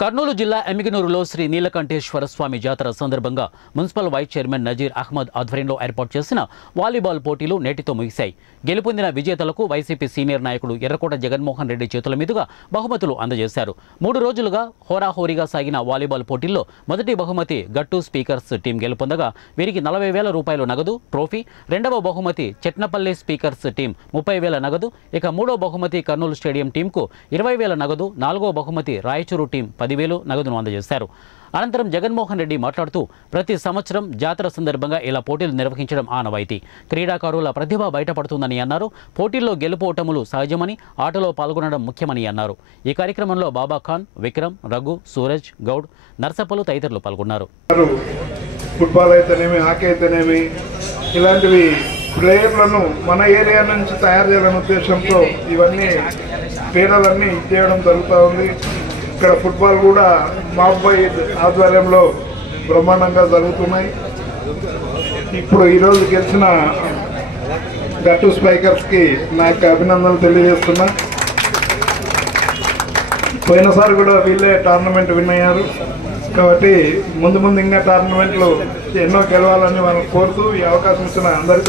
కర్నూలు జిల్లా ఎమ్మిగనూరులో శ్రీ నీలకంఠేశ్వర స్వామి జాతర సందర్భంగా municipal vice chairman Nazeer Ahmed ఆధ్వర్యంలో ఏర్పాటు చేసిన వాలీబాల్ పోటీలు నేటితో ముగిశాయి. గెలుపొందిన విజేతలకు వైసీపీ సీనియర్ నాయకుడు ఎర్రకోట జగన్మోహన్ రెడ్డి చేతుల మీదుగా బహుమతులు అందజేశారు. 3 రోజులుగా హోరాహోరీగా సాగిన వాలీబాల్ పోటీల్లో మొదటి బహుమతి గట్టు స్పీకర్స్ టీం గెలుపొందగా వీరికి 40,000 రూపాయలు నగదు ట్రోఫీ, రెండవ బహుమతి చెట్నపల్లి స్పీకర్స్ టీం 30,000 నగదు, ఇక మూడో బహుమతి కర్నూలు స్టేడియం టీంకు 20,000 నగదు, నాలుగో బహుమతి రాయచూరు టీం 10,000 నగదును అందజేశారు. అనంతరం జగన్మోహన్ రెడ్డి మాట్లాడుతూ ప్రతి సంవత్సరం జాతర సందర్భంగా ఇలా పోటీలు నిర్వహించడం ఆనవాయితీ. క్రీడాకారుల ప్రతిభ బయటపడుతుందని అన్నారు. పోటీల్లో గెలుపోటములు సహజమని, ఆటలో పాల్గొనడం ముఖ్యమని అన్నారు. ఈ కార్యక్రమంలో బాబా ఖాన్, విక్రమ్, రఘు, సూరజ్, గౌడ్, నర్సప్పలు తదితరులు పాల్గొన్నారు. ఫుట్బాల్ అయితేనేమి, హాకీ అయితేనేమి, ఇలాంటివి ప్లేయర్లను మన ఏరియా నుంచి తయారు చేయాలనే ఉద్దేశంతో ఇవన్నీ క్రీడలన్నీ చేయడం జరుగుతూ ఉంది. ఇక్కడ ఫుట్బాల్ కూడా మా అబ్బాయి ఆధ్వర్యంలో బ్రహ్మాండంగా జరుగుతున్నాయి. ఇప్పుడు ఈరోజు గెలిచిన గట్టు స్పైకర్స్కి నా యొక్క అభినందనలు తెలియజేస్తున్నా. పోయినసారి కూడా వీళ్ళే టోర్నమెంట్ విన్ అయ్యారు కాబట్టి ముందు ఇంకా టోర్నమెంట్లు ఎన్నో గెలవాలని మనం కోరుతూ ఈ అవకాశం ఇచ్చిన అందరికీ